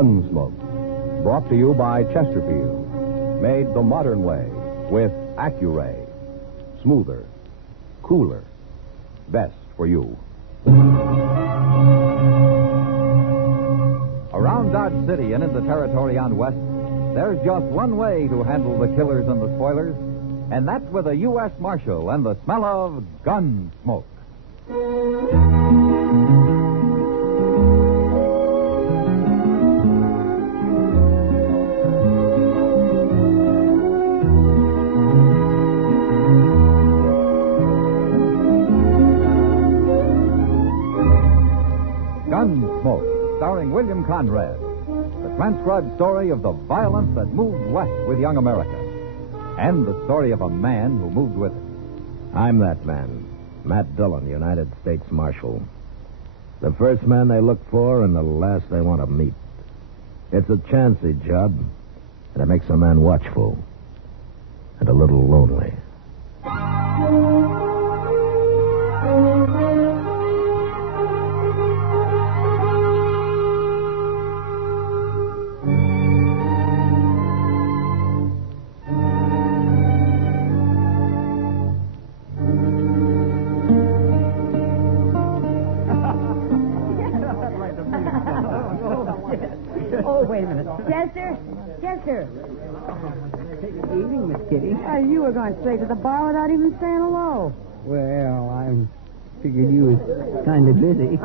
Gunsmoke. Brought to you by Chesterfield. Made the modern way with Accuray. Smoother, cooler, best for you. Around Dodge City and in the territory on West, there's just one way to handle the killers and the spoilers, and that's with a U.S. Marshal and the smell of gun smoke. Gunsmoke, starring William Conrad. The transcribed story of the violence that moved west with young America. And the story of a man who moved with it. I'm that man, Matt Dillon, United States Marshal. The first man they look for and the last they want to meet. It's a chancy job, and it makes a man watchful and a little lonely. Oh, wait a minute. Chester. Good evening, Miss Kitty. You were going straight to the bar without even saying hello. Well, I figured you was kind of busy.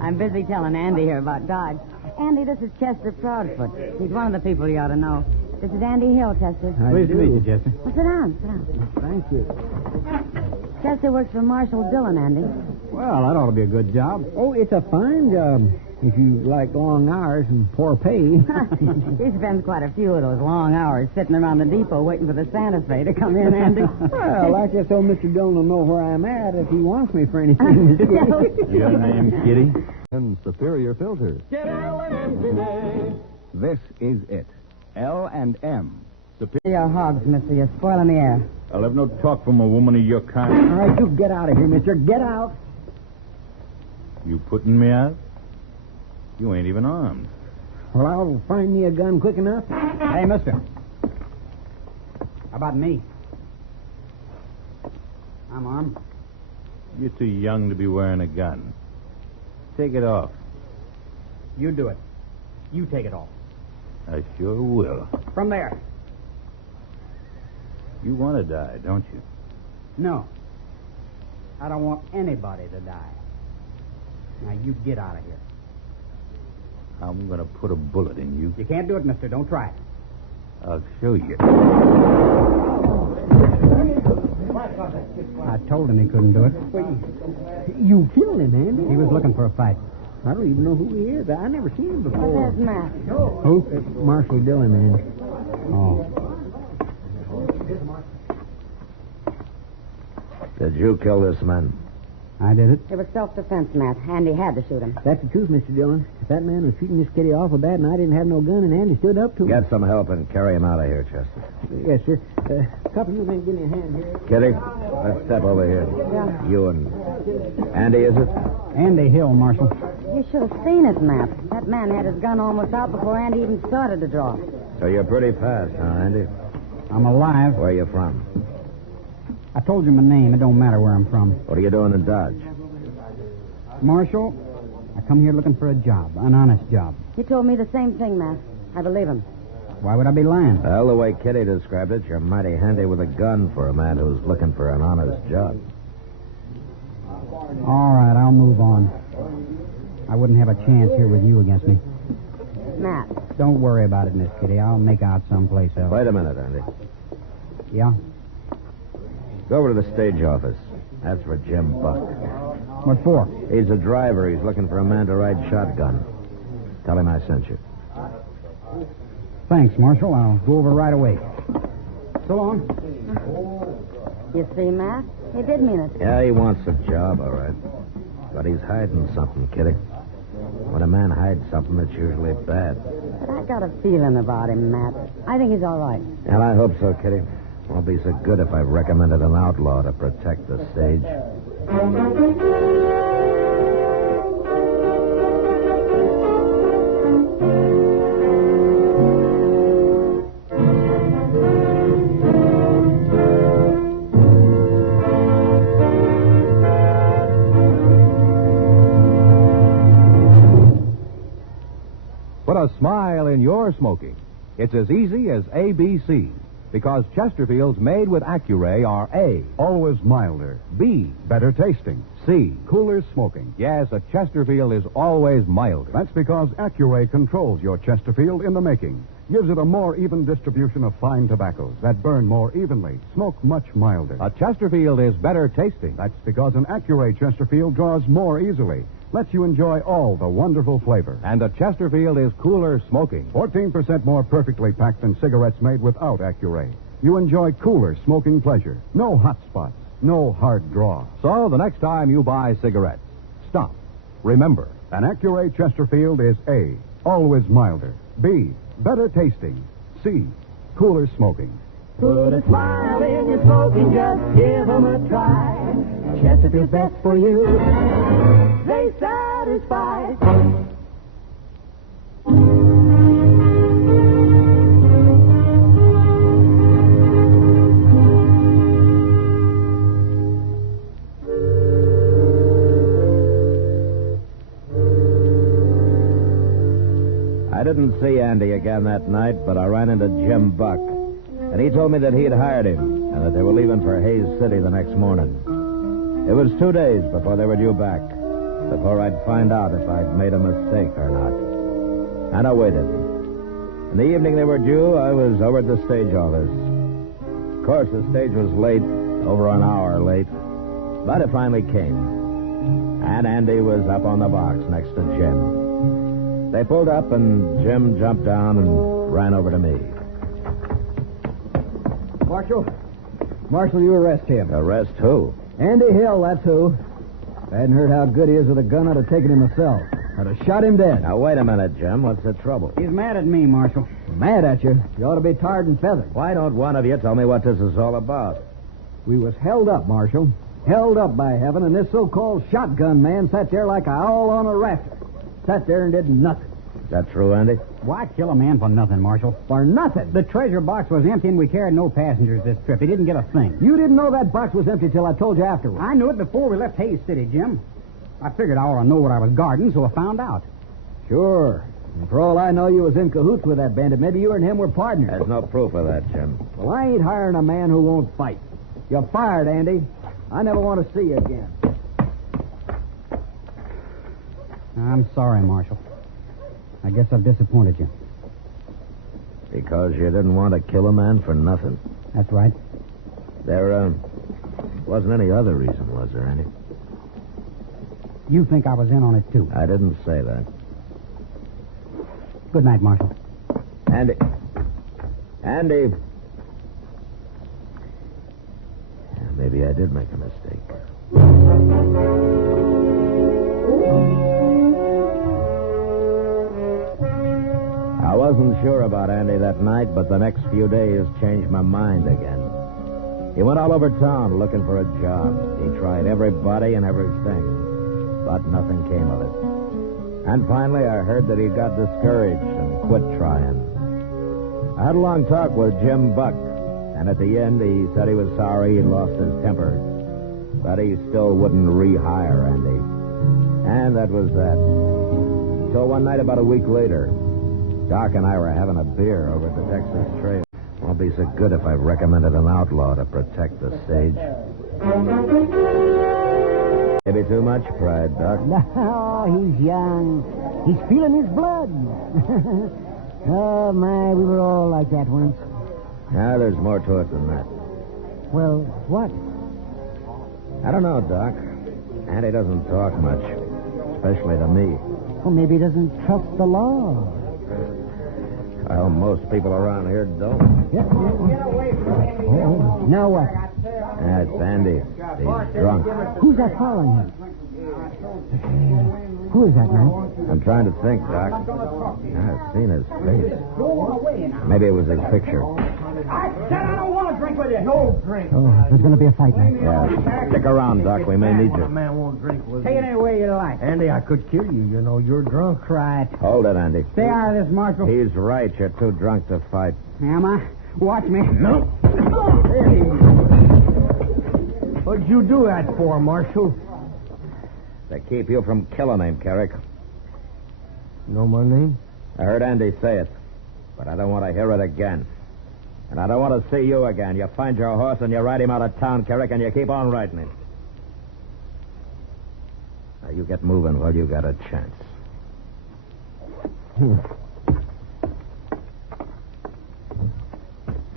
I'm busy telling Andy here about Dodge. Andy, this is Chester Proudfoot. He's one of the people you ought to know. This is Andy Hill, Chester. Pleased to meet you, Chester. Well, sit down. Thank you. Chester works for Marshal Dillon, Andy. Well, that ought to be a good job. Oh, it's a fine job. If you like long hours and poor pay. He spends quite a few of those long hours sitting around the depot waiting for the Santa Fe to come in, Andy. Well, I just told Mr. Dillon to know where I'm at if he wants me for anything. Your name, Kitty? And Superior Filters. Get L&M today. This is it. L&M. Your hogs, mister. You're spoiling the air. I'll have no talk from a woman of your kind. All right, you get out of here, mister. Get out. You putting me out? You ain't even armed. Well, I'll find me a gun quick enough. Hey, mister. How about me? I'm armed. You're too young to be wearing a gun. Take it off. You do it. You take it off. I sure will. From there. You want to die, don't you? No. I don't want anybody to die. Now, you get out of here. I'm going to put a bullet in you. You can't do it, mister. Don't try it. I'll show you. I told him he couldn't do it. You killed him, Andy. He was looking for a fight. I don't even know who he is. I never seen him before. There's Matt. Who? Marshal Dillon, Andy. Oh. Did you kill this man? I did it. It was self-defense, Matt. Andy had to shoot him. That's the truth, Mr. Dillon. If that man was shooting this kitty awful bad and I didn't have no gun and Andy stood up to him. Get some help and carry him out of here, Chester. Yes, sir. Couple of you men give me a hand here. Kitty, let's step over here. Yeah. You and Andy, is it? Andy Hill, Marshal. You should have seen it, Matt. That man had his gun almost out before Andy even started to draw. So you're pretty fast, huh, Andy? I'm alive. Where are you from? I told you my name. It don't matter where I'm from. What are you doing in Dodge? Marshal, I come here looking for a job, an honest job. He told me the same thing, Matt. I believe him. Why would I be lying? Well, the way Kitty described it, you're mighty handy with a gun for a man who's looking for an honest job. All right, I'll move on. I wouldn't have a chance here with you against me. Matt. Don't worry about it, Miss Kitty. I'll make out someplace else. Wait a minute, Andy. Yeah? Go over to the stage office. That's for Jim Buck. What for? He's a driver. He's looking for a man to ride shotgun. Tell him I sent you. Thanks, Marshal. I'll go over right away. So long. You see, Matt? He did mean it. Yeah, he wants a job, all right. But he's hiding something, Kitty. When a man hides something, it's usually bad. But I got a feeling about him, Matt. I think he's all right. Well, I hope so, Kitty. Won't be so good if I recommended an outlaw to protect the stage. in your smoking. It's as easy as ABC, because Chesterfields made with Accuray are A, Always milder. B, Better tasting. C. Cooler smoking. Yes, a Chesterfield is always milder. That's because Accuray controls your Chesterfield in the making. Gives it a more even distribution of fine tobaccos that burn more evenly, smoke much milder. A Chesterfield is better tasting. That's because an Accuray Chesterfield draws more easily, lets you enjoy all the wonderful flavor. And a Chesterfield is cooler smoking. 14% more perfectly packed than cigarettes made without Accuray. You enjoy cooler smoking pleasure. No hot spots, no hard draw. So the next time you buy cigarettes, stop. Remember, An Accuray Chesterfield is A, always milder. B, better tasting. C, cooler smoking. Put a smile in your smoking, just give 'em a try. Chesterfield's best for you. They satisfy. I didn't see Andy again that night, but I ran into Jim Buck. And he told me that he had hired him and that they were leaving for Hayes City the next morning. It was 2 days before they were due back, before I'd find out if I'd made a mistake or not. And I waited. In the evening they were due, I was over at the stage office. Of course, the stage was late, over an hour late, but it finally came. And Andy was up on the box next to Jim. They pulled up, and Jim jumped down and ran over to me. Marshal, you arrest him. Arrest who? Andy Hill, that's who. If I hadn't heard how good he is with a gun, I'd have taken him myself. I'd have shot him dead. Now, wait a minute, Jim. What's the trouble? He's mad at me, Marshal. Mad at you? You ought to be tarred and feathered. Why don't one of you tell me what this is all about? We was held up, Marshal. Held up by heaven, and this so-called shotgun man sat there like a owl on a rafter. Sat there and did nothing. Is that true, Andy? Why kill a man for nothing, Marshal? For nothing. The treasure box was empty and we carried no passengers this trip. He didn't get a thing. You didn't know that box was empty till I told you afterwards. I knew it before we left Hayes City, Jim. I figured I ought to know what I was guarding, so I found out. Sure. And for all I know, you was in cahoots with that bandit. Maybe you and him were partners. There's no proof of that, Jim. Well, I ain't hiring a man who won't fight. You're fired, Andy. I never want to see you again. I'm sorry, Marshal. I guess I've disappointed you. Because you didn't want to kill a man for nothing. That's right. There, wasn't any other reason, was there, Andy? You think I was in on it, too. I didn't say that. Good night, Marshal. Andy. Andy. Yeah, maybe I did make a mistake. I wasn't sure about Andy that night, but the next few days changed my mind again. He went all over town looking for a job. He tried everybody and everything, but nothing came of it. And finally, I heard that he got discouraged and quit trying. I had a long talk with Jim Buck, and at the end, he said he was sorry he'd lost his temper, but he still wouldn't rehire Andy. And that was that. So one night, about a week later, Doc and I were having a beer over at the Texas Trail. Won't be so good if I recommended an outlaw to protect the stage. Maybe too much pride, Doc. No, he's young. He's feeling his blood. Oh, my, we were all like that once. Yeah, there's more to it than that. Well, what? I don't know, Doc. Andy doesn't talk much, especially to me. Well, maybe he doesn't trust the law. Well, most people around here don't. Yeah. Get away from him. Oh, now what? Yeah, it's Andy. He's drunk. Who's that following him? Who is that, man? I'm trying to think, Doc. I've seen his face. Go away now. Maybe it was his picture. I said I don't want to drink with you. No drink. Oh, there's going to be a fight, man. Yeah, stick around, Doc. We may need you. Man won't drink with Take it any way you like. Andy, I could kill you. You know, you're drunk. Right. Hold it, Andy. Stay out of this, Marshal. He's right. You're too drunk to fight. Am I? Watch me. No. Hey. What'd you do that for, Marshal? To keep you from killing him, Carrick. Know my name? I heard Andy say it. But I don't want to hear it again. And I don't want to see you again. You find your horse and you ride him out of town, Carrick, and you keep on riding him. Now, you get moving while you got a chance.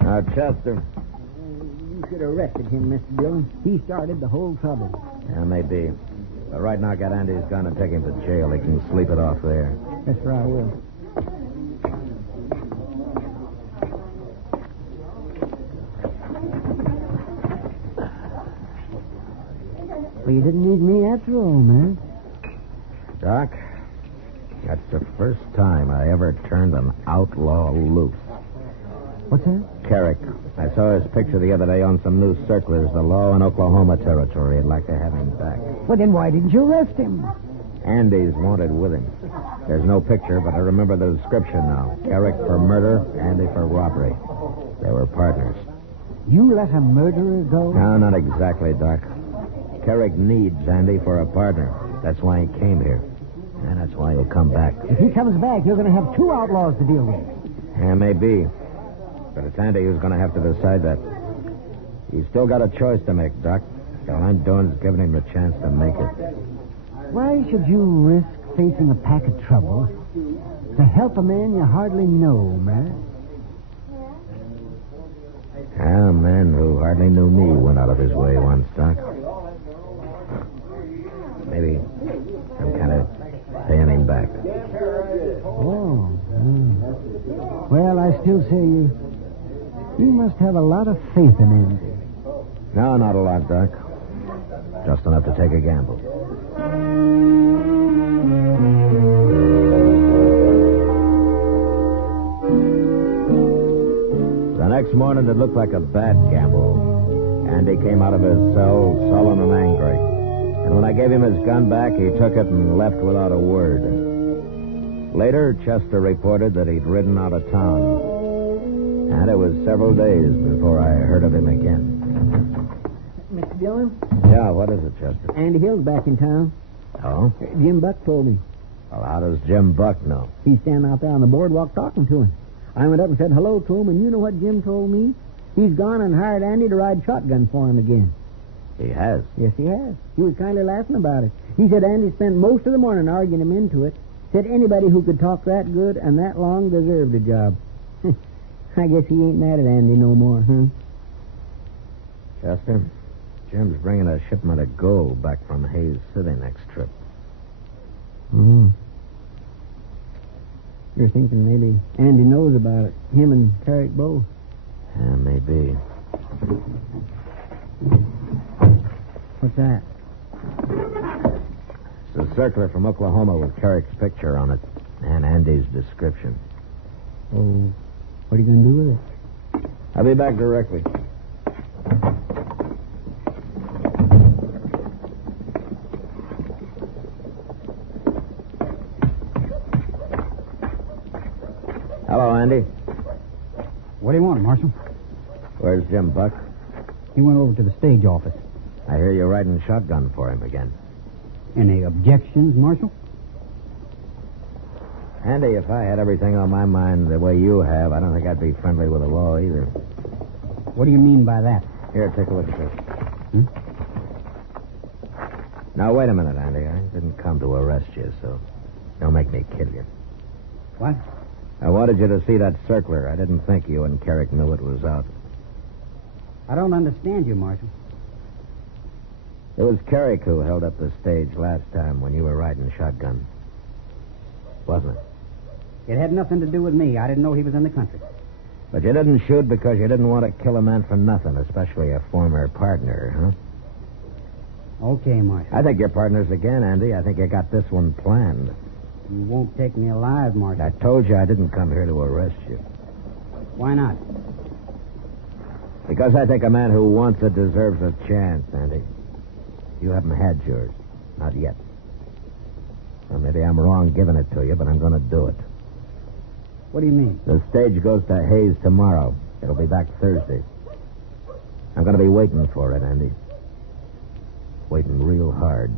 Now, Chester. You should have arrested him, Mr. Dillon. He started the whole trouble. Yeah, maybe. But right now, get Andy's gun and take him to jail. He can sleep it off there. That's where I will. Well, you didn't need me after all, man. Doc, that's the first time I ever turned an outlaw loose. What's that? Carrick. I saw his picture the other day on some new circulars. The law in Oklahoma Territory. I'd like to have him back. Well, then why didn't you arrest him? Andy's wanted with him. There's no picture, but I remember the description now. Carrick for murder, Andy for robbery. They were partners. You let a murderer go? No, not exactly, Doc. Carrick needs Andy for a partner. That's why he came here. And that's why he'll come back. If he comes back, you're going to have two outlaws to deal with. Yeah, maybe. But it's Andy who's going to have to decide that. He's still got a choice to make, Doc. All I'm doing is giving him the chance to make it. Why should you risk facing a pack of trouble to help a man you hardly know, man? A man who hardly knew me went out of his way once, Doc. Maybe I'm kind of paying him back. Oh. Well, I still say you must have a lot of faith in Andy. No, not a lot, Doc. Just enough to take a gamble. The next morning, it looked like a bad gamble. Andy came out of his cell sullen and angry. And when I gave him his gun back, he took it and left without a word. Later, Chester reported that he'd ridden out of town. And it was several days before I heard of him again. Mr. Dillon? Yeah, what is it, Chester? Andy Hill's back in town. Oh? Jim Buck told me. Well, how does Jim Buck know? He's standing out there on the boardwalk talking to him. I went up and said hello to him, and you know what Jim told me? He's gone and hired Andy to ride shotgun for him again. He has? Yes, he has. He was kindly laughing about it. He said Andy spent most of the morning arguing him into it. Said anybody who could talk that good and that long deserved a job. I guess he ain't mad at Andy no more, huh? Chester, Jim's bringing a shipment of gold back from Hayes City next trip. You're thinking maybe Andy knows about it. Him and Carrick both. Yeah, maybe. What's that? It's a circular from Oklahoma with Carrick's picture on it and Andy's description. Oh, what are you going to do with it? I'll be back directly. Hello, Andy. What do you want, Marshal? Where's Jim Buck? He went over to the stage office. I hear you're riding shotgun for him again. Any objections, Marshal? Andy, if I had everything on my mind the way you have, I don't think I'd be friendly with the law either. What do you mean by that? Here, take a look at this. Now, wait a minute, Andy. I didn't come to arrest you, so don't make me kill you. What? I wanted you to see that circular. I didn't think you and Carrick knew it was out. I don't understand you, Marshal. It was Carrick who held up the stage last time when you were riding shotgun. Wasn't it? It had nothing to do with me. I didn't know he was in the country. But you didn't shoot because you didn't want to kill a man for nothing, especially a former partner, huh? Okay, Marshal. I think you're partners again, Andy. I think you got this one planned. You won't take me alive, Marshal. I told you I didn't come here to arrest you. Why not? Because I think a man who wants it deserves a chance, Andy. You haven't had yours. Not yet. Well, maybe I'm wrong giving it to you, but I'm going to do it. What do you mean? The stage goes to Hayes tomorrow. It'll be back Thursday. I'm going to be waiting for it, Andy. Waiting real hard.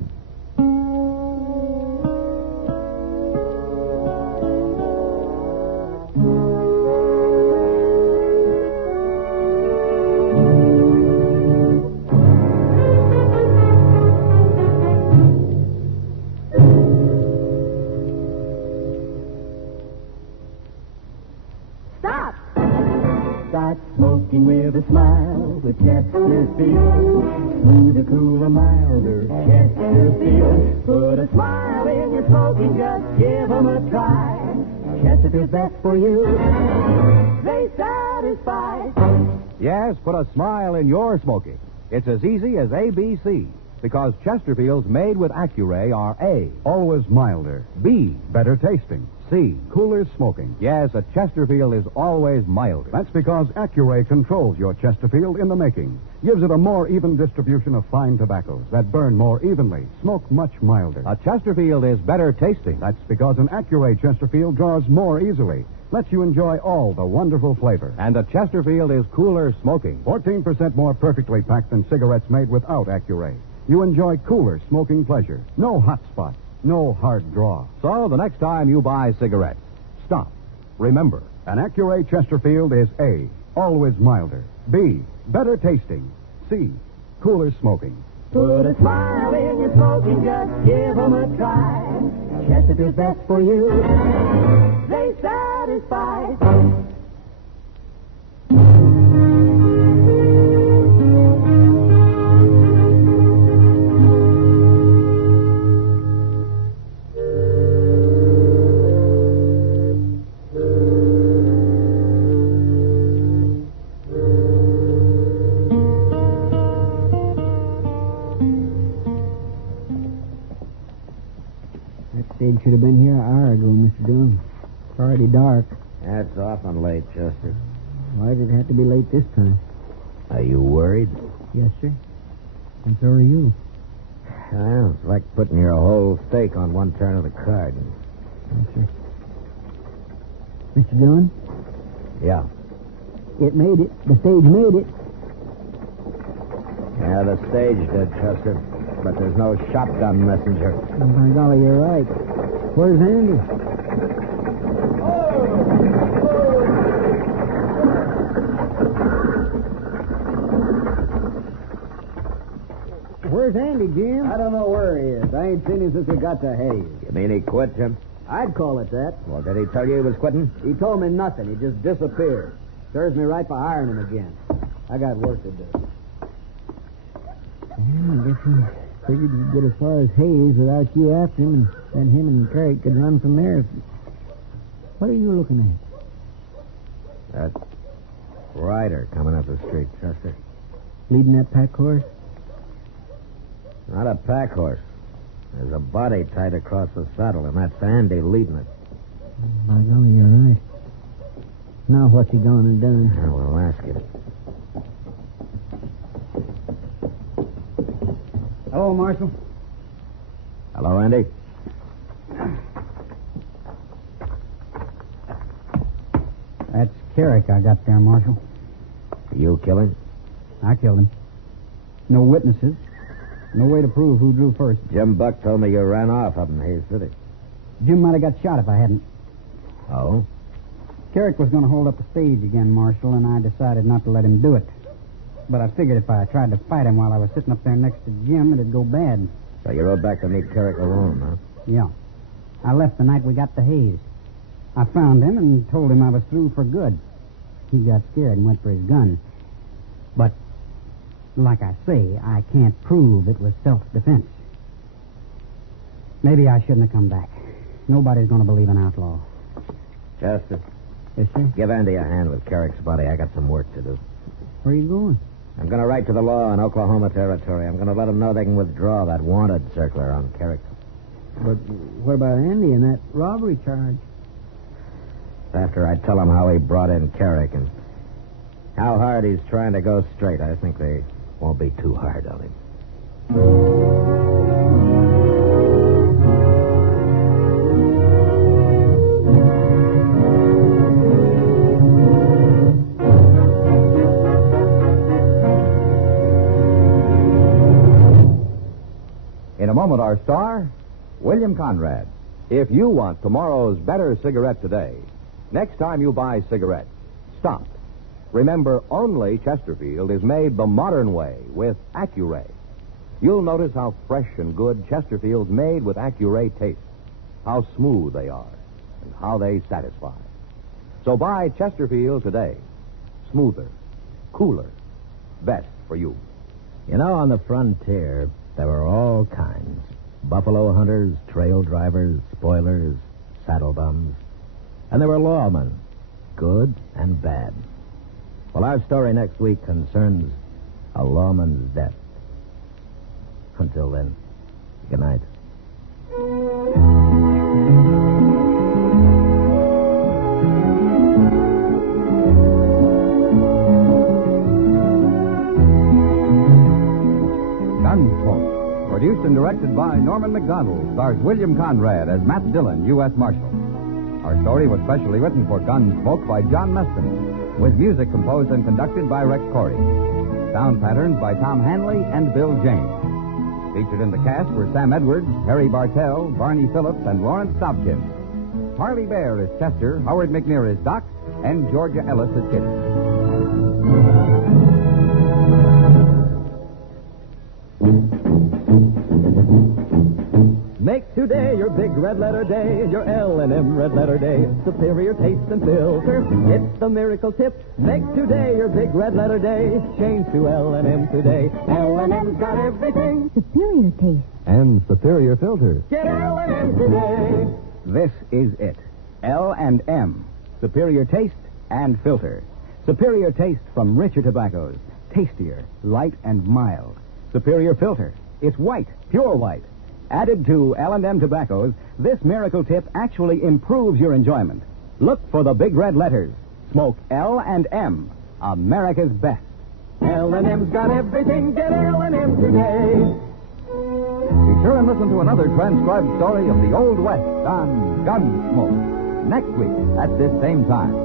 start smoking with a smile. The Chesterfield, smoother, cooler, milder. Chesterfield, put a smile in your smoking, just give 'em a try. Chesterfield's best for you. They satisfy. Yes, put a smile in your smoking. It's as easy as ABC, because Chesterfields made with Accuray are A, Always milder. B, Better tasting. C. Cooler smoking. Yes, a Chesterfield is always milder. That's because Accuray controls your Chesterfield in the making. Gives it a more even distribution of fine tobaccos that burn more evenly, smoke much milder. A Chesterfield is better tasting. That's because an Accuray Chesterfield draws more easily, lets you enjoy all the wonderful flavor. And a Chesterfield is cooler smoking. 14% more perfectly packed than cigarettes made without Accuray. You enjoy cooler smoking pleasure. No hot spots. No hard draw. So the next time you buy cigarettes, stop. Remember, An Accuray Chesterfield is A, always milder. B, better tasting. C, cooler smoking. Put a smile in your smoking, just give 'em a try. Chesterfield's best for you. They satisfy. Stage should have been here an hour ago, Mr. Dillon. It's already dark. That's often late, Chester. Why did it have to be late this time? Are you worried? Yes, sir. And so are you. Well, it's like putting your whole stake on one turn of the card. Yes, sir. Mr. Dillon, Yeah. it made it. The stage made it. Yeah, the stage did, Chester. But there's no shotgun messenger. Oh, by golly, you're right. Where's Andy? Where's Andy, Jim? I don't know where he is. I ain't seen him since we got to Hayes. You mean he quit, Jim? I'd call it that. Well, did he tell you he was quitting? He told me nothing. He just disappeared. Serves me right for hiring him again. I got work to do. Yeah, I guess he figured he'd get as far as Hayes without you after him, and then him and Carrick could run from there. What are you looking at? That rider coming up the street, Chester. Leading that pack horse? Not a pack horse. There's a body tied across the saddle, and that's Andy leading it. By golly, you're right. Now what's he gone and done? Now, we'll ask him. Hello, Marshal. Hello, Andy? That's Carrick I got there, Marshal. You kill him? I killed him. No witnesses. No way to prove who drew first. Jim Buck told me you ran off up in Hayes City. Jim might have got shot if I hadn't. Oh? Carrick was going to hold up the stage again, Marshal, and I decided not to let him do it. But I figured if I tried to fight him while I was sitting up there next to Jim, it'd go bad. So you rode back to meet Carrick alone, huh? Yeah. I left the night we got to Hayes. I found him and told him I was through for good. He got scared and went for his gun. But, like I say, I can't prove it was self-defense. Maybe I shouldn't have come back. Nobody's going to believe an outlaw. Chester, Yes, sir. give Andy a hand with Carrick's body. I got some work to do. Where are you going? I'm going to write to the law in Oklahoma Territory. I'm going to let them know they can withdraw that wanted circular on Carrick. But what about Andy and that robbery charge? After I tell them how he brought in Carrick and how hard he's trying to go straight, I think they won't be too hard on him. in a moment, our star, William Conrad. If you want tomorrow's better cigarette today, next time you buy cigarettes, stop. Remember, only Chesterfield is made the modern way with Accuray. You'll notice how fresh and good Chesterfield's made with Accuray taste, how smooth they are, and how they satisfy. So buy Chesterfield today. smoother, cooler, best for you. You know, on the frontier, there were all kinds. Buffalo hunters, trail drivers, spoilers, saddle bums. And there were lawmen, good and bad. Well, our story next week concerns a lawman's death. Until then, good night. Gunsmoke, produced and directed by Norman MacDonnell, stars William Conrad as Matt Dillon, U.S. Marshal. Our story was specially written for Gunsmoke by John Meston, with music composed and conducted by Rex Corey. Sound patterns by Tom Hanley and Bill James. Featured in the cast were Sam Edwards, Harry Bartell, Barney Phillips, and Lawrence Dobkins. Parley Baer is Chester, Howard McNear is Doc, and Georgia Ellis is Kitty. Make today your big red letter day, your L&M red letter day. Superior taste and filter, it's the miracle tip. Make today your big red letter day. Change to L&M today. L&M's got everything. Superior taste. And superior filters. Get L&M today. This is it. L&M. Superior taste and filter. Superior taste from richer tobaccos. Tastier, light and mild. Superior filter. It's white, pure white. Added to L&M tobaccos, this miracle tip actually improves your enjoyment. Look for the big red letters. Smoke L&M, America's best. L&M's got everything. Get L&M today. Be sure and listen to another transcribed story of the Old West on Gunsmoke next week at this same time.